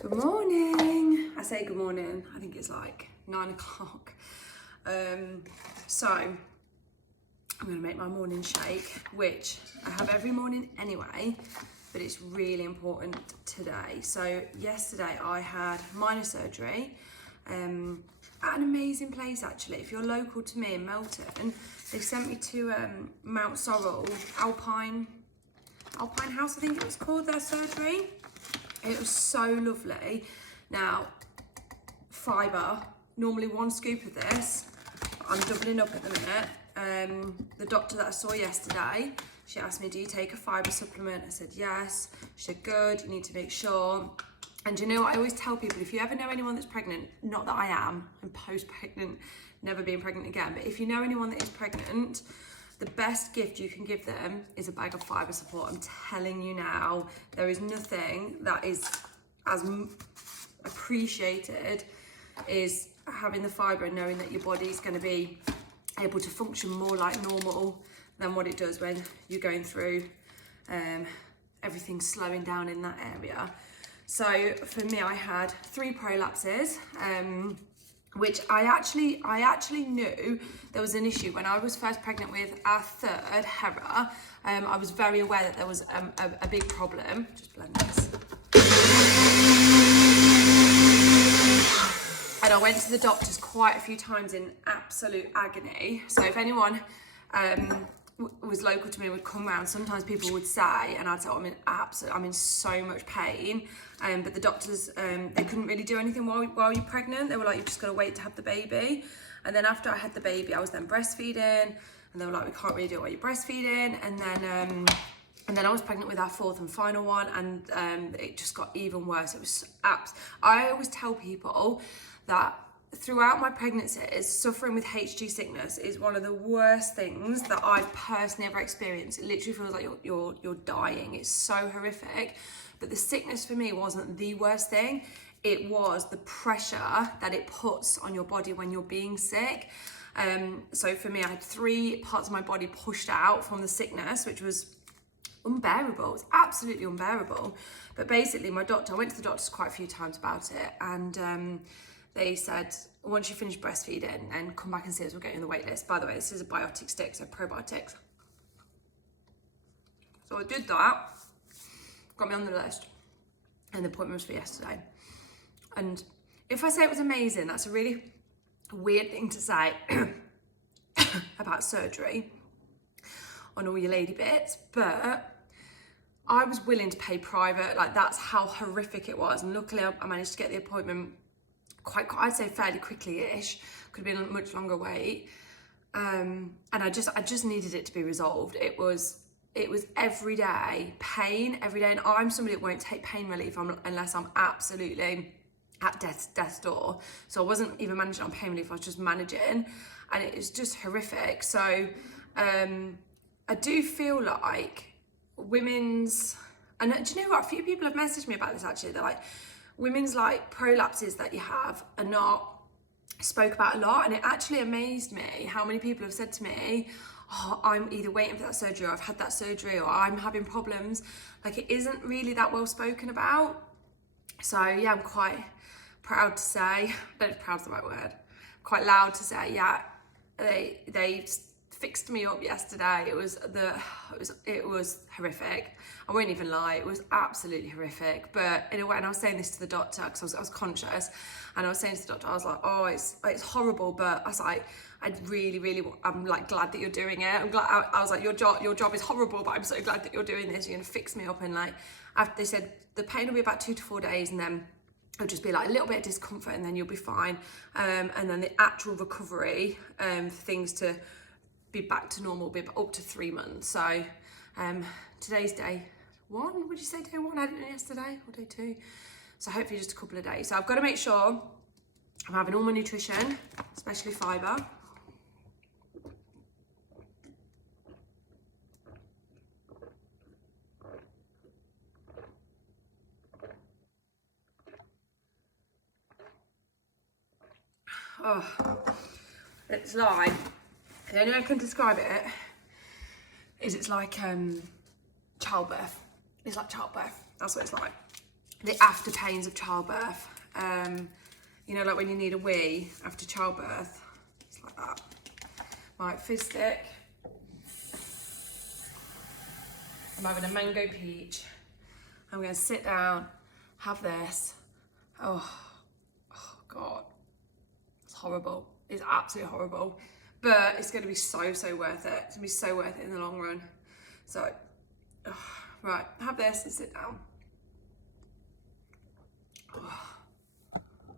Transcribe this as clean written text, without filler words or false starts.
Good morning. I say good morning, I think it's like 9 o'clock. So I'm gonna make my morning shake, which I have every morning anyway, but it's really important today. So yesterday I had minor surgery at an amazing place actually. If you're local to me in Melton, they sent me to Mount Sorrel Alpine House, I think it was called, their surgery. It was so lovely. Now, fibre, normally 1 scoop of this. I'm doubling up at the minute. The doctor that I saw yesterday, she asked me, do you take a fibre supplement? I said, yes. She said, good, you need to make sure. And you know what I always tell people, if you ever know anyone that's pregnant, not that I am, I'm post-pregnant, never being pregnant again, but if you know anyone that is pregnant, the best gift you can give them is a bag of fibre support. I'm telling you now, there is nothing that is as appreciated as having the fibre and knowing that your body's going to be able to function more like normal than what it does when you're going through everything slowing down in that area. So for me, I had 3 prolapses. Which I actually knew there was an issue when I was first pregnant with our 3rd, Hera. I was very aware that there was a big problem. Just blend this. And I went to the doctors quite a few times in absolute agony. So if anyone was local to me, would come round, sometimes people would say, and I'd say, I'm in so much pain. But the doctors, they couldn't really do anything while you're pregnant. They were like, you've just got to wait to have the baby. And then after I had the baby, I was then breastfeeding, and they were like, we can't really do it while you're breastfeeding. And then I was pregnant with our 4th and final one, and it just got even worse. It was I always tell people that throughout my pregnancies, suffering with HG sickness is one of the worst things that I've personally ever experienced. It literally feels like you're dying. It's so horrific. But the sickness for me wasn't the worst thing. It was the pressure that it puts on your body when you're being sick. So for me, I had 3 parts of my body pushed out from the sickness, which was unbearable. It was absolutely unbearable. But basically, I went to the doctors quite a few times about it, and they said, once you finish breastfeeding, and come back and see us, we'll get you on the wait list. By the way, this is a biotic stick, so probiotics. So I did that, got me on the list, and the appointment was for yesterday. And if I say it was amazing, that's a really weird thing to say about surgery on all your lady bits, but I was willing to pay private. Like, that's how horrific it was. And luckily I managed to get the appointment I'd say fairly quickly-ish. Could have been a much longer wait. And I just needed it to be resolved. It was every day pain every day, and I'm somebody that won't take pain relief unless I'm absolutely at death's door. So I wasn't even managing on pain relief, I was just managing, and it was just horrific. So I do feel like women's, and do you know what, a few people have messaged me about this actually. They're like, women's like prolapses that you have are not spoke about a lot, and it actually amazed me how many people have said to me, oh, I'm either waiting for that surgery, or I've had that surgery, or I'm having problems. Like, it isn't really that well spoken about. So yeah, I'm quite proud to say, I don't know if proud's the right word, quite loud to say, yeah, they fixed me up yesterday. It was horrific. I won't even lie, it was absolutely horrific. But in a way, and I was saying this to the doctor because I was conscious, and I was saying to the doctor, I was like, oh, it's horrible, but I was like, I'm like glad that you're doing it. I'm glad. I was like, your job is horrible, but I'm so glad that you're doing this. You're gonna fix me up. And like, after they said the pain will be about 2 to 4 days, and then it'll just be like a little bit of discomfort, and then you'll be fine. And then the actual recovery for things to be back to normal will be up to 3 months. So today's day 1. Would you say day 1? I didn't know yesterday, or day 2. So hopefully just a couple of days. So I've got to make sure I'm having all my nutrition, especially fibre. Oh, it's like, the only way I can describe it is it's like childbirth. It's like childbirth. That's what it's like. the after pains of childbirth. You know, like when you need a wee after childbirth. It's like that. Right, fizz stick. I'm having a mango peach. I'm gonna sit down, have this. Oh God, it's horrible. It's absolutely horrible. But it's gonna be so, so worth it. It's gonna be so worth it in the long run. So, right, have this and sit down. Oh.